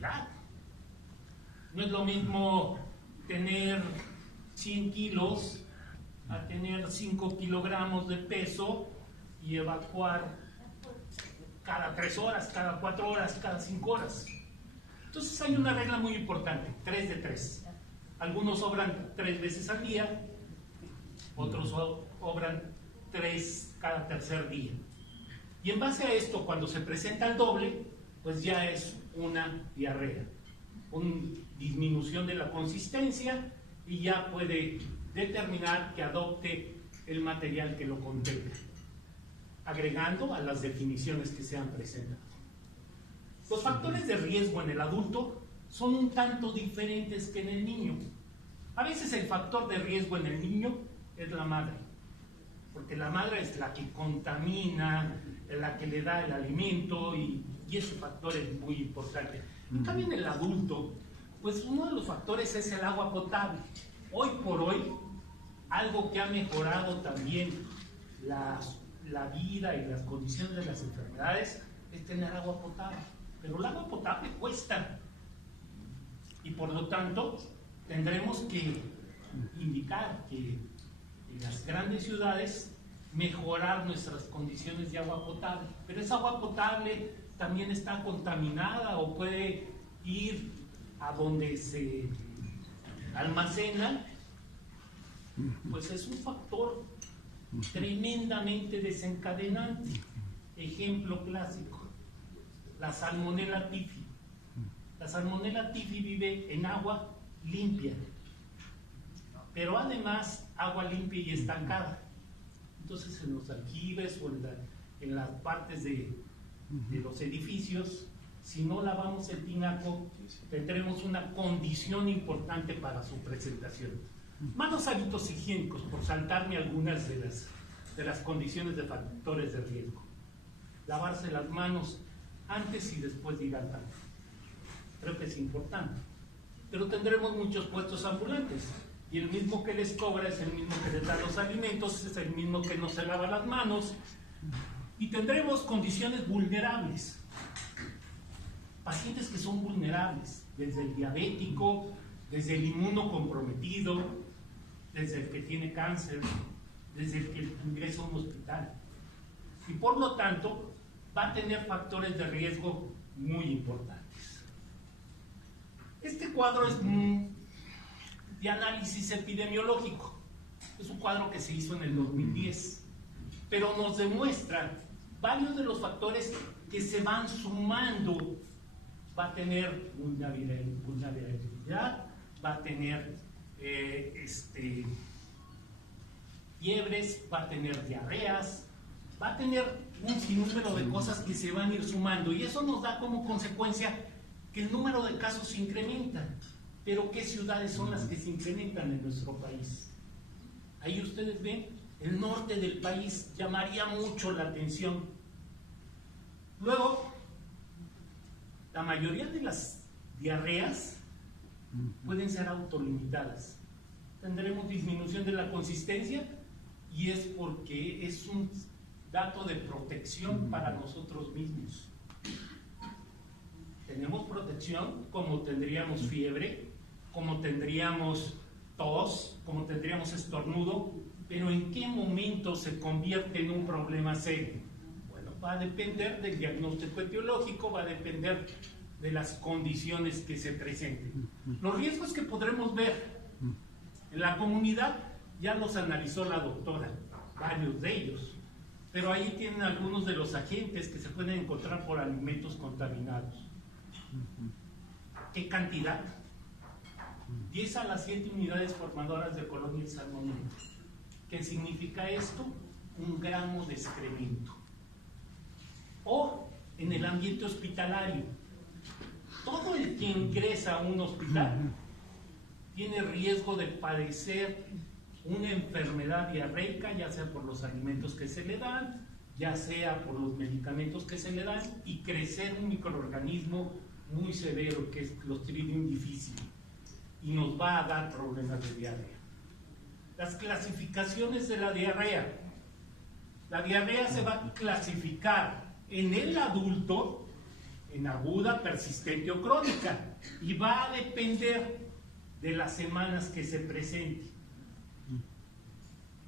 cantidad. No es lo mismo tener 100 kilos a tener 5 kilogramos de peso y evacuar cada 3 horas, cada 4 horas, cada 5 horas. Entonces hay una regla muy importante, 3 de 3. Algunos obran 3 veces al día, otros obran 3 cada tercer día. Y en base a esto, cuando se presenta el doble, pues ya es una diarrea, una disminución de la consistencia y ya puede determinar que adopte el material que lo contenga, agregando a las definiciones que se han presentado. Los factores de riesgo en el adulto son un tanto diferentes que en el niño. A veces el factor de riesgo en el niño es la madre, porque la madre es la que contamina, la que le da el alimento y ese factor es muy importante. En cambio en el adulto, pues uno de los factores es el agua potable. Hoy por hoy, algo que ha mejorado también la vida y las condiciones de las enfermedades es tener agua potable. Pero el agua potable cuesta y por lo tanto tendremos que indicar que en las grandes ciudades mejorar nuestras condiciones de agua potable. Pero esa agua potable también está contaminada o puede ir a donde se almacena, pues es un factor tremendamente desencadenante. Ejemplo clásico, la Salmonella typhi. La Salmonella typhi vive en agua limpia, pero además agua limpia y estancada. Entonces en los aljibes o en las partes de los edificios, si no lavamos el tinaco, tendremos una condición importante para su presentación. Malos hábitos higiénicos, por saltarme algunas de las condiciones de factores de riesgo. Lavarse las manos antes y después de ir al baño. Creo que es importante. Pero tendremos muchos puestos ambulantes y el mismo que les cobra es el mismo que les da los alimentos, es el mismo que no se lava las manos y tendremos condiciones vulnerables. Pacientes que son vulnerables, desde el diabético, desde el inmunocomprometido, desde el que tiene cáncer, desde el que ingresa a un hospital. Y por lo tanto, va a tener factores de riesgo muy importantes. Este cuadro es de análisis epidemiológico. Es un cuadro que se hizo en el 2010, pero nos demuestra varios de los factores que se van sumando. Va a tener vulnerabilidad, va a tener fiebres, va a tener diarreas, va a tener un sinnúmero de cosas que se van a ir sumando y eso nos da como consecuencia que el número de casos se incrementa. Pero ¿qué ciudades son las que se incrementan en nuestro país? Ahí ustedes ven, el norte del país llamaría mucho la atención. Luego, la mayoría de las diarreas pueden ser autolimitadas. Tendremos disminución de la consistencia y es porque es un dato de protección para nosotros mismos. Tenemos protección como tendríamos fiebre, como tendríamos tos, como tendríamos estornudo, pero ¿en qué momento se convierte en un problema serio? Bueno, va a depender del diagnóstico etiológico, va a depender de las condiciones que se presenten. Los riesgos que podremos ver en la comunidad ya los analizó la doctora, varios de ellos, pero ahí tienen algunos de los agentes que se pueden encontrar por alimentos contaminados. ¿Qué cantidad? 10 a las 7 unidades formadoras de colonia de salmonella. ¿Qué significa esto? 1 gramo de excremento. O en el ambiente hospitalario, todo el que ingresa a un hospital tiene riesgo de padecer una enfermedad diarreica, ya sea por los alimentos que se le dan, ya sea por los medicamentos que se le dan, y crecer un microorganismo muy severo que es Clostridium difficile y nos va a dar problemas de diarrea. Las clasificaciones de la diarrea. La diarrea se va a clasificar en el adulto en aguda, persistente o crónica, y va a depender de las semanas que se presente.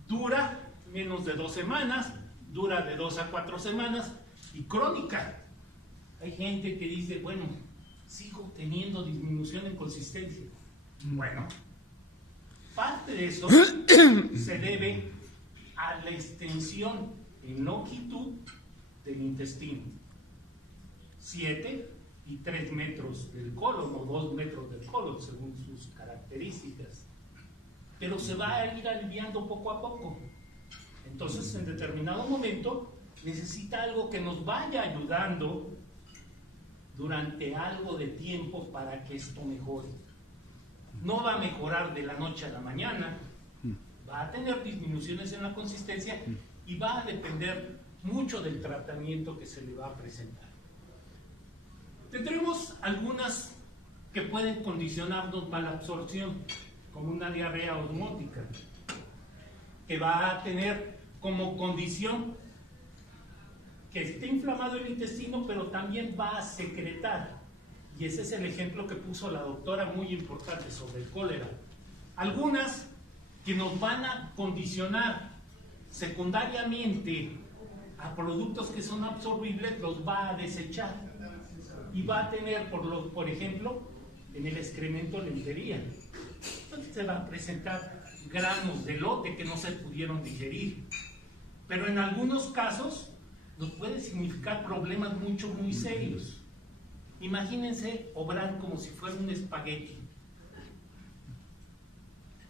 Dura menos de 2 semanas, dura de 2 a 4 semanas, y crónica. Hay gente que dice, bueno, sigo teniendo disminución en consistencia. Bueno, parte de eso se debe a la extensión en longitud del intestino. 7 y 3 metros del colon, o 2 metros del colon, según sus características. Pero se va a ir aliviando poco a poco. Entonces, en determinado momento, necesita algo que nos vaya ayudando durante algo de tiempo para que esto mejore. No va a mejorar de la noche a la mañana, va a tener disminuciones en la consistencia y va a depender mucho del tratamiento que se le va a presentar. Tendremos algunas que pueden condicionarnos mala absorción, como una diarrea osmótica, que va a tener como condición que esté inflamado el intestino, pero también va a secretar. Y ese es el ejemplo que puso la doctora, muy importante, sobre el cólera. Algunas que nos van a condicionar secundariamente a productos que son absorbibles, los va a desechar. Y va a tener, por ejemplo, en el excremento lentería. Entonces se van a presentar granos de lote que no se pudieron digerir. Pero en algunos casos nos puede significar problemas muy serios. Imagínense obrar como si fuera un espagueti.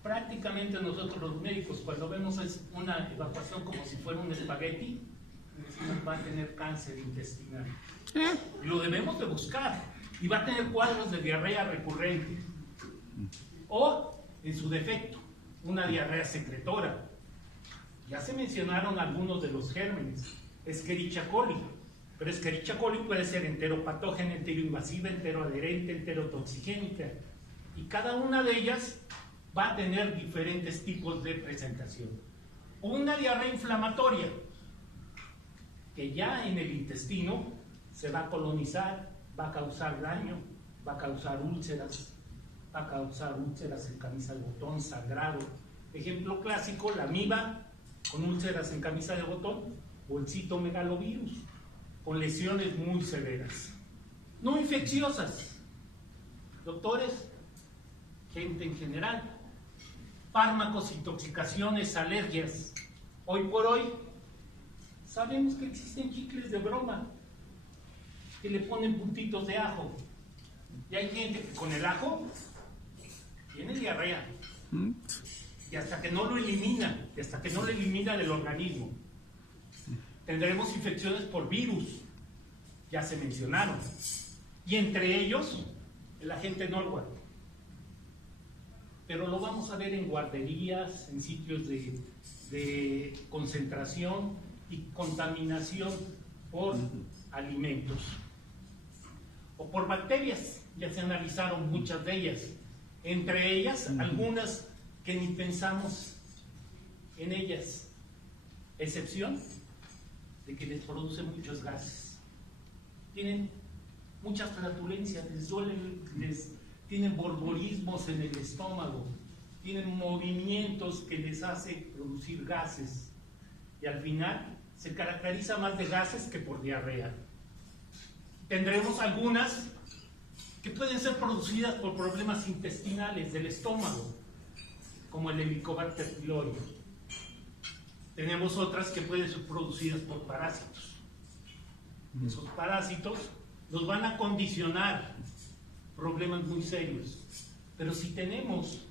Prácticamente nosotros los médicos, cuando vemos una evacuación como si fuera un espagueti, decimos va a tener cáncer intestinal. Y lo debemos de buscar. Y va a tener cuadros de diarrea recurrente. O, en su defecto, una diarrea secretora. Ya se mencionaron algunos de los gérmenes. Escherichia coli. Pero Escherichia coli puede ser enteropatógena, enteroinvasiva, enteroadherente, enterotoxigénica. Y cada una de ellas va a tener diferentes tipos de presentación. O una diarrea inflamatoria, que ya en el intestino se va a colonizar, va a causar daño, va a causar úlceras, en camisa de botón, sangrado. Ejemplo clásico, la amiba con úlceras en camisa de botón, o el citomegalovirus, con lesiones muy severas. No infecciosas. Doctores, gente en general, fármacos, intoxicaciones, alergias. Hoy por hoy, sabemos que existen chicles de broma que le ponen puntitos de ajo. Y hay gente que con el ajo tiene diarrea. Y hasta que no lo elimina, del organismo. Tendremos infecciones por virus, ya se mencionaron. Y entre ellos, el agente Norwalk. Pero lo vamos a ver en guarderías, en sitios de concentración y contaminación por alimentos. O por bacterias, ya se analizaron muchas de ellas. Entre ellas, algunas que ni pensamos en ellas. Excepción de que les produce muchos gases. Tienen muchas flatulencias, tienen borborismos en el estómago, tienen movimientos que les hace producir gases. Y al final se caracteriza más de gases que por diarrea. Tendremos algunas que pueden ser producidas por problemas intestinales del estómago, como el Helicobacter pylori. Tenemos otras que pueden ser producidas por parásitos. Esos parásitos nos van a condicionar problemas muy serios. Pero si tenemos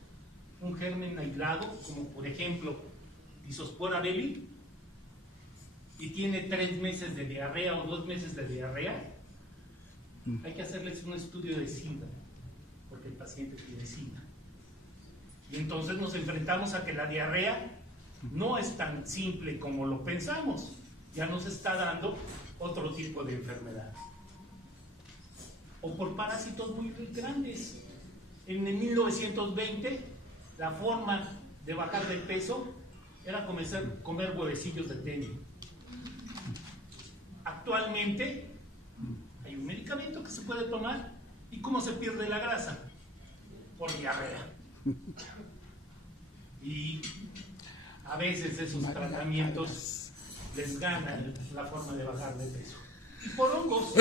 un germen aislado, como por ejemplo Pisospora belli, y tiene 3 meses de diarrea o 2 meses de diarrea, hay que hacerles un estudio de SIDA, porque el paciente tiene SIDA. Y entonces nos enfrentamos a que la diarrea no es tan simple como lo pensamos, ya nos está dando otro tipo de enfermedad. O por parásitos muy grandes. En el 1920, la forma de bajar de peso era comer huevecillos de tenia. Actualmente hay un medicamento que se puede tomar. ¿Y cómo se pierde la grasa? Por diarrea. Y a veces esos tratamientos les ganan la forma de bajar de peso. Y por hongos,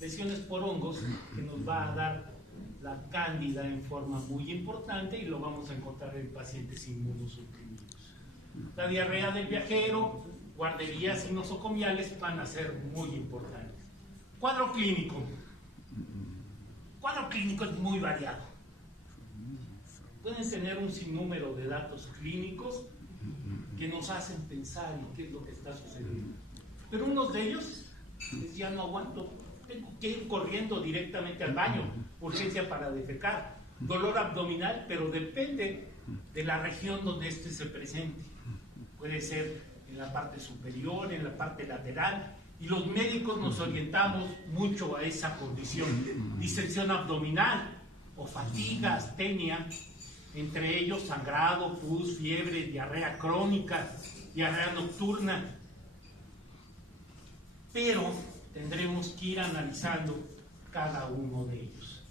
lesiones por hongos, que nos va a dar la cándida en forma muy importante y lo vamos a encontrar en pacientes inmunosuprimidos. La diarrea del viajero, guarderías y nosocomiales van a ser muy importantes. Cuadro clínico. Cuadro clínico es muy variado. Pueden tener un sinnúmero de datos clínicos que nos hacen pensar en qué es lo que está sucediendo. Pero uno de ellos es: ya no aguanto, tengo que ir corriendo directamente al baño, urgencia para defecar, dolor abdominal, pero depende de la región donde este se presente. Puede ser en la parte superior, en la parte lateral, y los médicos nos orientamos mucho a esa condición: distensión abdominal o fatiga, astenia, entre ellos sangrado, pus, fiebre, diarrea crónica, diarrea nocturna. Pero tendremos que ir analizando cada uno de ellos.